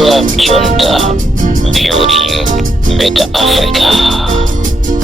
Club Junta, building Better Africa.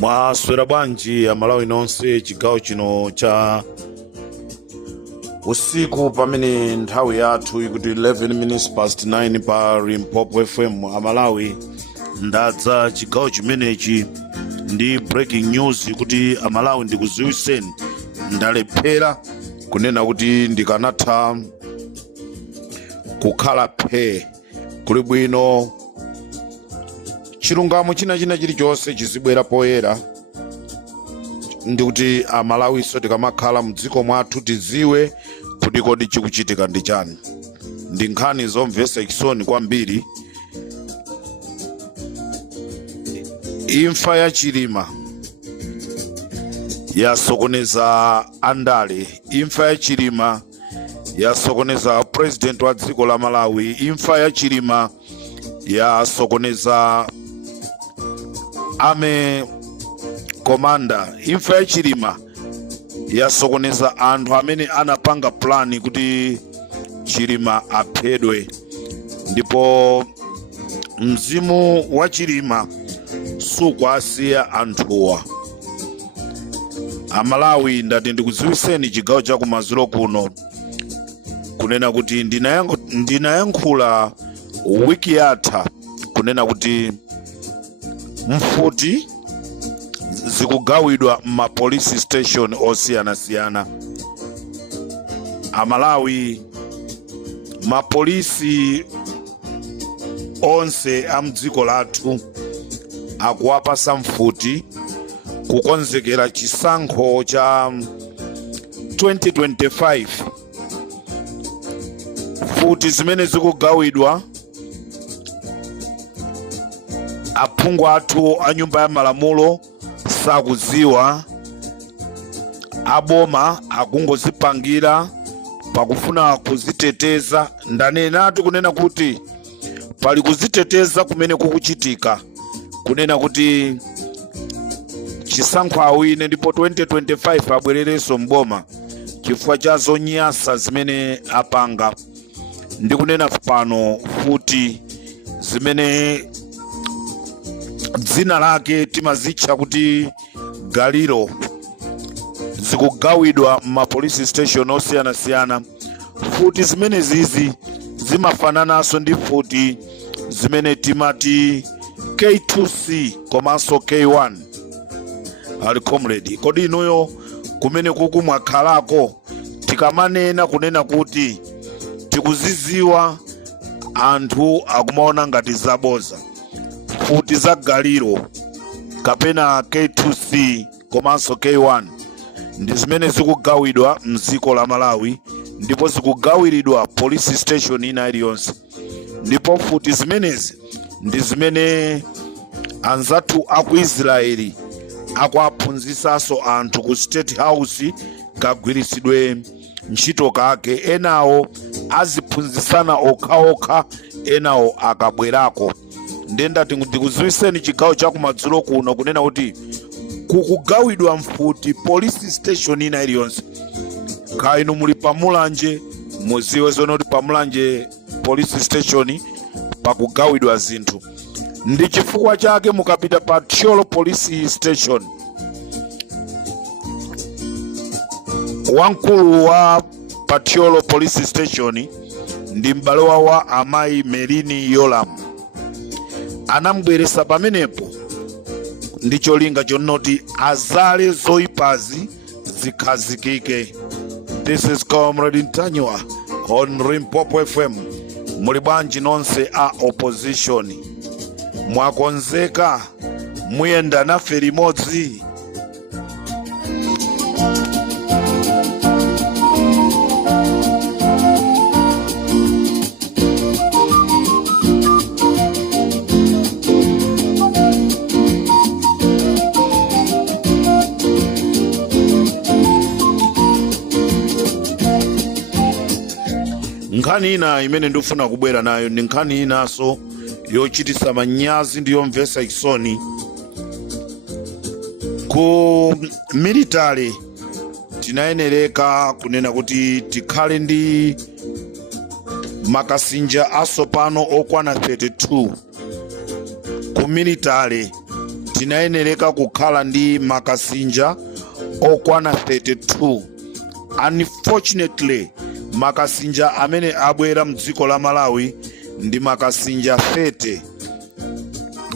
Mwaswera bwanji ya Malawi nonse chigawo chino cha usiku pamene nthawi yathu ikuti 11 minutes past 9 pa Limpopo FM Amalawi. Ndadza chigawo chimenechi ndi breaking news kuti Amalawi ndikuziwiseni ndalephera kunena kuti ndikanatha kukhala phe kuli bwino chilungamo china chilichonse chizibwera poyera ndikuti Amalawiso tikamakhala mdziko mwathu tiziwe kuti kodi chikuchitika ndi chani. Ndi nkhani zomvetsa chisoni kwambiri. Imfa ya Chilima yasokoneza andale. Imfa ya Chilima yasokoneza president wa dziko la Malawi. Imfa ya Chilima yasokoneza ame komanda. Imfa ya Chilima yasokoneza anthu amene anapanga plani kuti Chilima aphedwe. Ndipo mzimu wa Chilima sukwasiya anthuwa. Amalawi ndati ndikuziwiseni chigawo cha kumadzulo kuno kunena kuti ndinayankhula wiki yatha kunena kuti mfuti zikugawidwa m'mapolisi station osiyanasiyana. Amalawi mapolisi onse amdziko lathu akuwapasa mfuti kukonzekera chisankho cha 2025. Mfuti zimene zikugawidwa aphungu athu a nyumba ya malamulo sakuziwa. Aboma akungozipangira pakufuna kuziteteza. Ndanenatu kunena kuti pali kuziteteza kumene kukuchitika kunena kuti chisankho awine ndipo 2025 abwererenso mboma chifukwa cha zonyasa zimene apanga. Ndikunena pano futi zimene dzina lake timazitcha kuti galiro zikugawidwa m'mapolisi station osiyanasiyana. Futi zimene zizi zimafanananso ndi futi zimene timati K2C komanso K1. Ali comrade, kodi inuyo kumene kuku mwakhalako tikamanena kunena kuti tikuziziwa anthu akumaona ngati zaboza. Futi za galiro kapena K2C komanso K1 ndi zimene zikugawidwa mdziko la Malawi ndipo zikugawiridwa police station ina iliyonse. Ndipo futi zimenezi ndi zimene anzathu aku Israeli akuaphunzisaso anthu ku State House kagwirisidwe ntchito kake. Enawo aziphunzisana okhaokha, enawo akabwerako. Ndendati ndikuziwiseni chigawo cha kumadzulo kuno kunena kuti kukugawidwa mfuti police station ina iliyonse. Kaya inu muli pamulanje muziwe zonoti pamulanje police station pakugawidwa zinthu. Ndi chifukwa chake mukapita pa Tcholo police station, wamkulu wa Tcholo police station ndi m'bale wa amayi Melini Yolam. Anamubweresa pamenepo ndi cholinga chonoti azale zoyipazi zikhazikike. This is Comrade Ntanywa on Limpopo FM. Muli bwanji nonse a opposition? Mwakonzeka muyenda nafe limodzi. Nkhani ina imene ndifuna kubwera nayo ndi nkhani inaso yochititsa manyazi ndi yomvetsa chisoni. Ku military tinayenereka kunena kuti tikhale ndi makasinja asopano okwana 32. Ku military tinayenereka kukhala ndi makasinja okwana 32. Unfortunately, makasinja amene abwera mdziko la Malawi ndi makasinja 30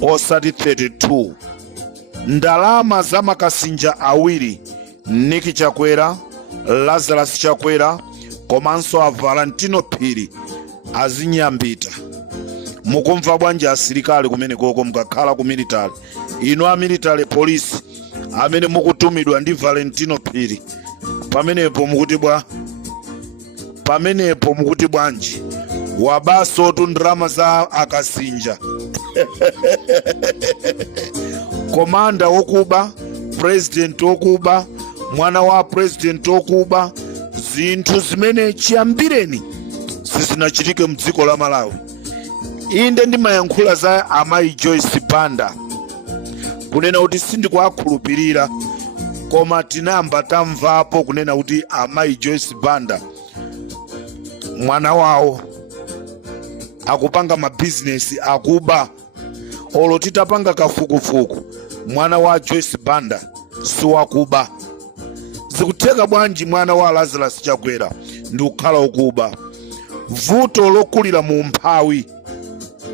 osati 32. Ndalama za makasinja awiri, Nick Chakwera, Lazarus Chakwera komanso a Valentino Phiri azinyambita. Mukumva bwanji asilikali kumene koko mukakhala ku military? Ino a military police amene mukutumidwa ndi Valentino Phiri, pamenepo mukuti bwanji wabaso tu ndrama za akasinja. Komanda wokuba, president wokuba, mwana wa president wokuba, zinthu zimene chiyambireni sizinachitike mdziko la Malawi. Inde ndimayankhula za amayi Joyce Banda kunena kuti sindikuwakhulupirira, koma tinamba tamvapo kunena kuti amayi Joyce Banda mwana wawo akupanga mabizinesi akuba. Olo titapanga kafukufuku mwana wa Joyce Banda siwakuba. Zikutheka bwanji mwana wa Lazarus Chakwera ndi kukhala ukuba? Vuto lokulira mu mphawi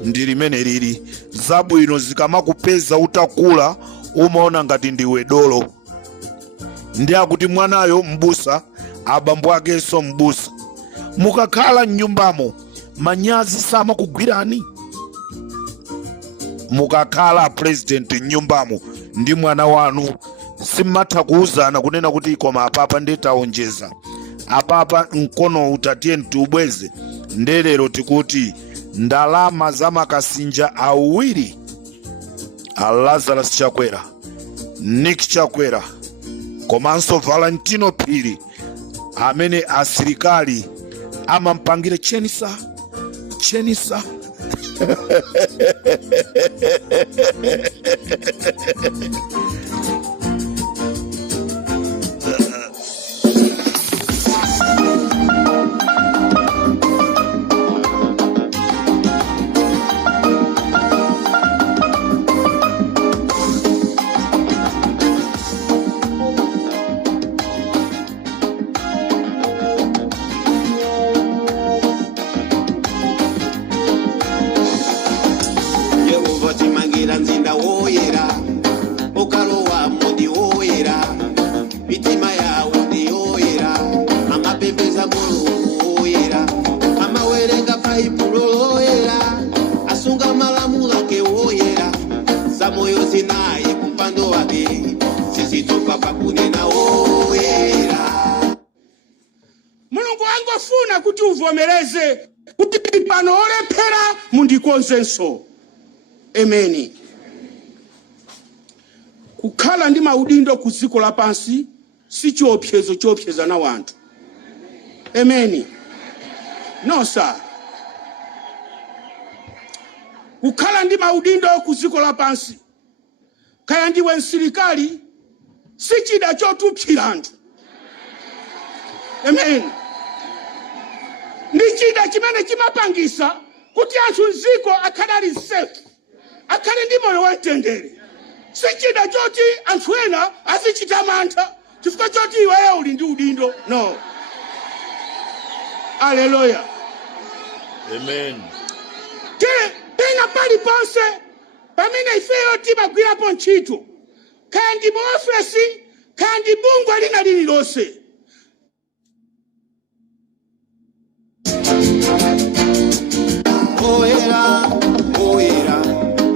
ndi limene lili. Zabwino zikamakupeza utakula umaona ngati ndiwe dolo. Ndi akuti mwanayo mbusa, abambo akenso mbusa. Mukakhala mnyumbamo manyazi samakugwirani. Mukakhala president mnyumbamo ndi mwana wanu simatha kuuzana kunena kuti koma apapa ndetaonjeza apapa mkono utatiye ntubweze. Ndelero tikuti ndalama za makasinja awiri, a Lazarus Chakwera, Nick Chakwera komanso Valentino Phiri amene asilikali amampangire chenisa. Nzinda woyera okalowa mudi woyera mitima yawo ndi woyera amapembeza Mulungu woyera amawerenga baibulo woyera asunga malamulo ake woyera zamoyo zinaye kupando wake sisitoka pakunena woyera. Mulungu angofuna kuti uvomereze kuti pano olephera mundikonzenso. Ameni. Kukhala ndi maudindo ku dziko lapansi si chiopsezo chopseza na wanthu. Ameni. No sir. Kukhala ndi maudindo ku dziko lapansi kaya ndiwe msilikali si chida chotupsira anthu. Amen. Ndi chida chimene chimapangisa kuti anthu mziko akhale safe, akhale ndi moyo wamtendere. Si chida choti anthu ena azichita mantha chifukwa choti iweyo uli ndi udindo. No. Hallelujah. Amen. Pena paliponse pamene ifeyo timagwirapo ntchito, kaya ndi mu ofesi kaya ndi bungwe lina lililonse, woyera woyera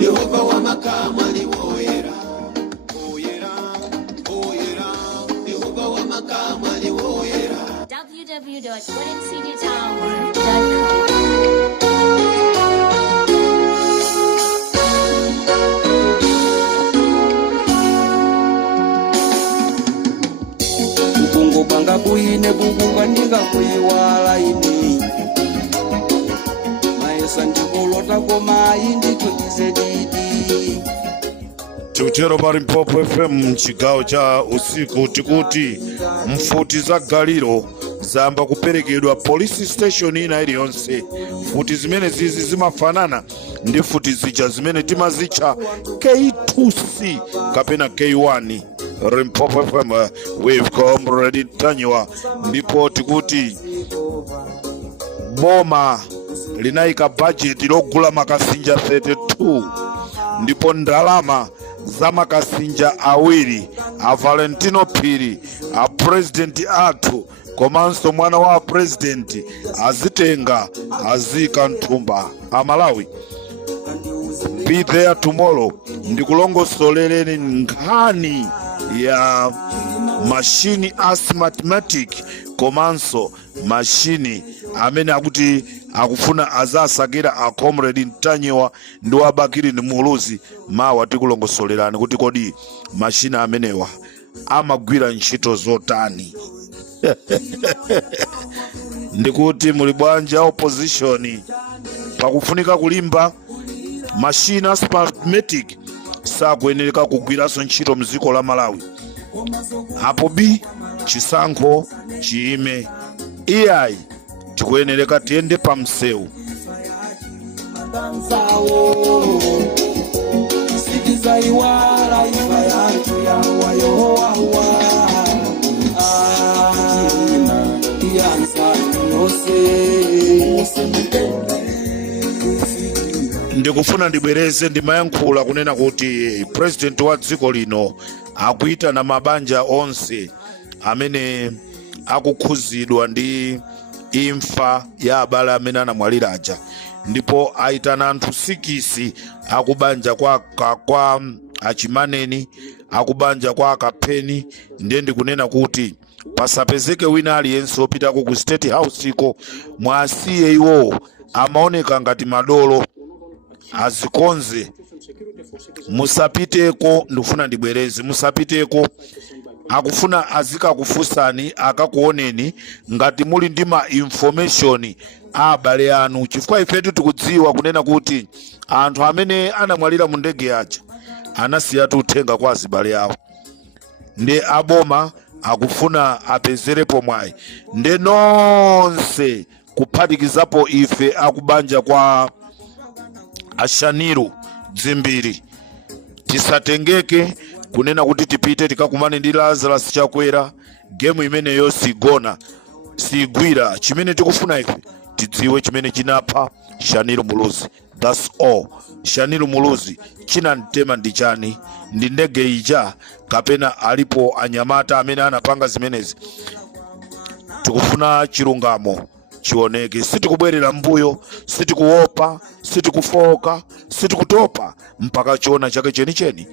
Yehova wa makamu ali woyera. Banga kuine kukukanika kuiwala ini maesa ndikulota koma indi tukizedidi tikutero pa Limpopo FM mchigawo cha usiku tikuti mfuti za galiro zamba kuperekedwa police station ina iliyonse. Futi zimene zizi zimafanana ndi futi zija zimene timazitcha K2C kapena K1. Limpopo FM with Comrade Tanywa, ndipo tikuti boma linayika budget logula makasinja 32 ndipo ndalama za makasinja awiri a Valentino Phiri a president athu komanso mwana wa president azitenga azika Nthumba Malawi. Be there tomorrow. Ndikulongosoleleni nkhani ya mashini asthmatic komanso mashini amene akuti akufuna azasakira a Comrade Tanywa ndi wabakiri ndi Muluzi mawa tikulongosolerani kuti kodi mashini amenewa amagwira ntchito zotani. Ndikuti muli bwanji opposition pakufunika kulimba mashini asthmatic sakuyenereka kugwiranso ntchito mdziko la Malawi. Apo B chisankho chiime AI tikuyenereka tiyende pa msewu. Ndikufuna ndibwereze ndimayankhula kunena kuti president wa dziko lino akuita na mabanja onse amene akukhuzidwa ndi imfa ya abale amene anamwalira aja, ndipo aitana anthu 6 akubanja kwa achimaneni, akubanja kwa akapheni. Ndiye ndikunena kuti pasapezeke wina aliyense opitako ku State House iko mwasiye iwo amaoneka ngati madolo azikonze. Musapiteko, ndifuna ndibwereze, musapiteko. Akufuna azika kufusani akakuoneni ngati muli ndi ma information abale anu, chifukwa ifetu tikudziwa kunena kuti anthu amene anamwalira mu ndege aja anasiyatu uthenga kwa azibale awo. Ndi aboma akufuna apezerepo mwayi, ndi nonse kuphatikizapo ife akubanja kwa ashaniru dzimbiri tisatengeke kunena kuti tipite tikakumane ndi Lazarus Chakwera. Game imeneyo sigona sigwira. Chimene tikufuna ife tidziwe chimene chinapha Shaniru Muluzi. That's all. Shaniru Muluzi chinamtema ndi chani? Ndi ndege ija kapena alipo anyamata amene anapanga zimenezi? Tikufuna chilungamo chioneke. Sitikubwerera mbuyo, sitikuopa, sitikufoka, sitikutopa mpaka chiona chake chenicheni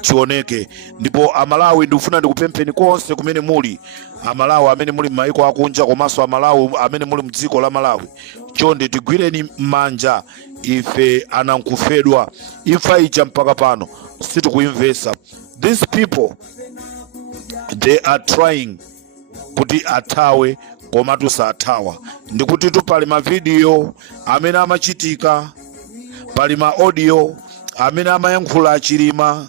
chioneke. Ndipo Amalawi ndikufuna ndikupempheni konse kumene muli, Amalawi amene muli m'mayiko akunja komanso Amalawi amene muli mdziko la Malawi, chonde tigwireni manja ife anankufedwa imfa ija mpaka pano sitikuyimvesa. These people, they are trying kuti athawe koma tusathawa. Ndikuti pali ma video amene amachitika, pali ma audio amene amayankhula achilima.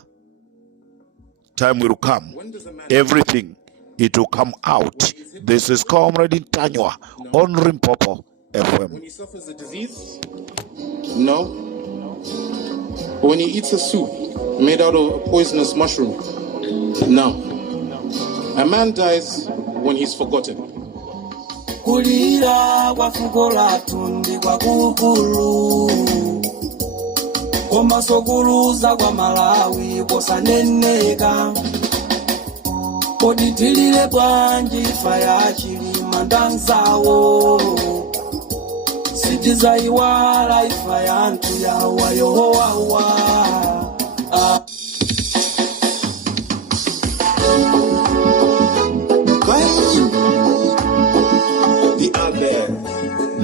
Time will come, everything it will come out. This is Comrade Tanywa on Limpopo FM. When he suffers a disease, no. But when he eats a soup made out of a poisonous mushroom, no. A man dies when he's forgotten. Kulira kwa fukola tundi kwa kukulu Koma sokuluza kwa Malawi kosaneneka Koditilile bwanji faya chilima ndanzawo Sitiza iwala ifaya antu ya wayowawa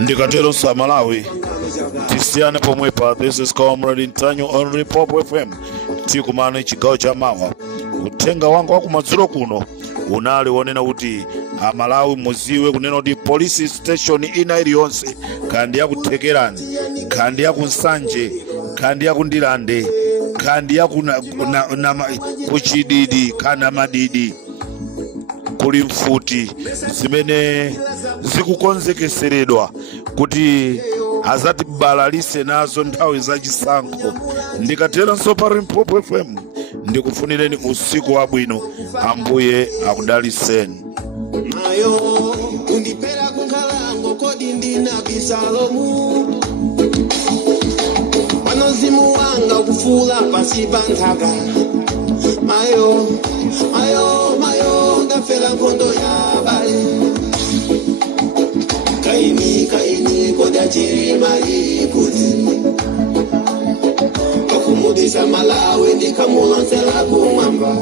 Ndikatero Malawi tisiyane pomwepa. This is Comrade Ntanyo on Repop FM. Tikumane chigawo cha mawa. Utenga wangu wakumadzulo kuno unali wonena kuti Amalawi muziwe kunena kuti police station ina iliyonse kandi yakuthekerani, kandi yakunsanje, kandi yakundilande, kandi kuchididi kana madidi kuli mfuti zimene zikukonzekeseredwa kuti azatibalalise nazo nthawi zachisankho. Ndikatero pa Limpopo FM ndikufunireni usiku wabwino. Ambuye akudaliseni. Mayo undipera kunkalango kodi ndina bisalomu panozimu wanga kufula pasi panthaka. Mayo ndafela nkhondo ya bale. Kaini koda chirimali kuti pakumudisa Malawi ndikamulonsela kumwamba.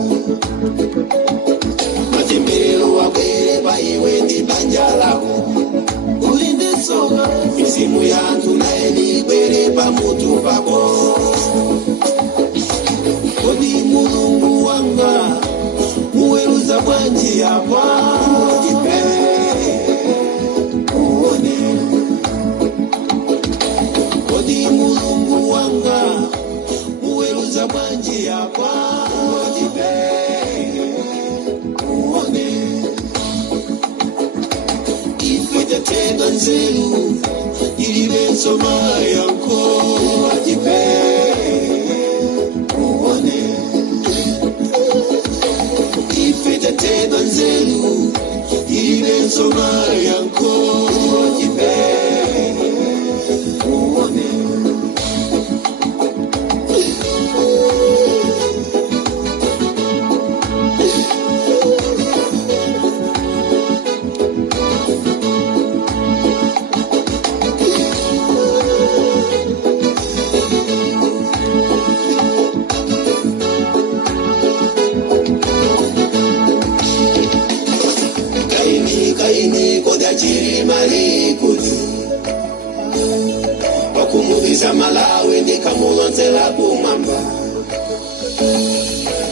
Matembelero wakwere paiwe ndi banja lako. Ulindisoka mizimu yanthu naye ndikwere pamutu pako. Kodi Mulungu wanga muweruza bwanji apa? Kodi Mulungu wanga muweruza bwanji apa? Ifetetega nzelu ilibe nsoma yanko atipe uone. Ifetetega nzelu ilibe nsoma yanko atipe uone. Kaini koda chirimali kuti pakumudisa Malawi ndikamulonsela kumwamba.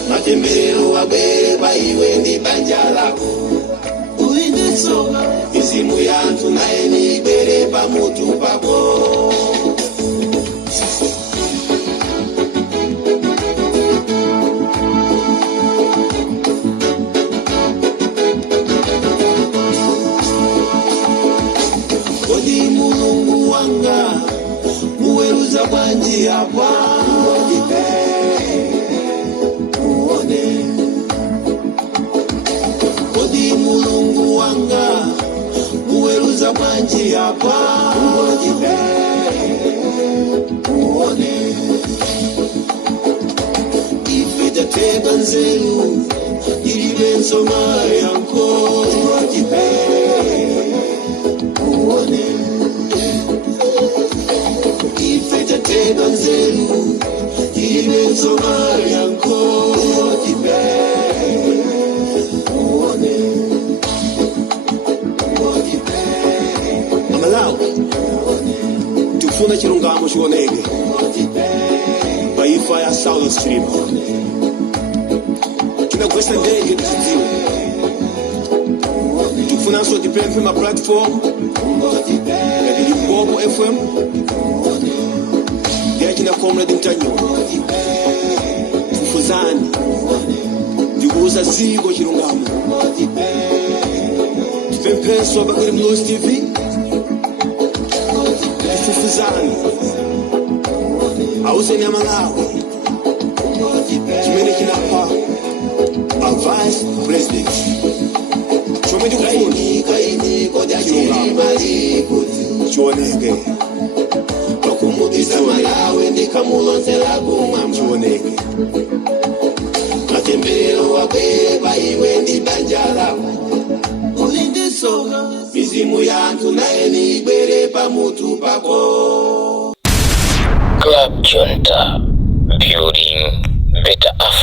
Matembelero wakwere paiwe ndi banja lako. Ulindisoka mizimu yanthu naye ndikwere pamutu pako. Kodi Mulungu wanga muweruza bwanji apa? Uone. Kodi Mulungu wanga muweruza bwanji apa? Uone. Ifetetega nzelu ilibe nsoma yanko uone. Ifetetega nzelu ilibe nsoma yanko uone. Amalawi tufuna chilungamo chioneke paifa ya South Stream. Tinagwesa ndege tizidziwe. Tufunanso tipemphe ma platform ya Limpopo FM ya kina Comrade Ntanyo. Tufuzani ndikuuza ziko chilungamo. Tipempheso abakere Mlosi TV. Tufuzani auseni Amalawi chimene chinapa a vice president. Chomedi kaini koda chirimali kuti chioneke. Pakumudisa Malawi ndikamulonsela kumwamba. Chioneke. Matembelero wakwere paiwe ndi banja lako. Ulindisoka mizimu yanthu naye ndikwere pamutu pako. Club Junta, building better Africa.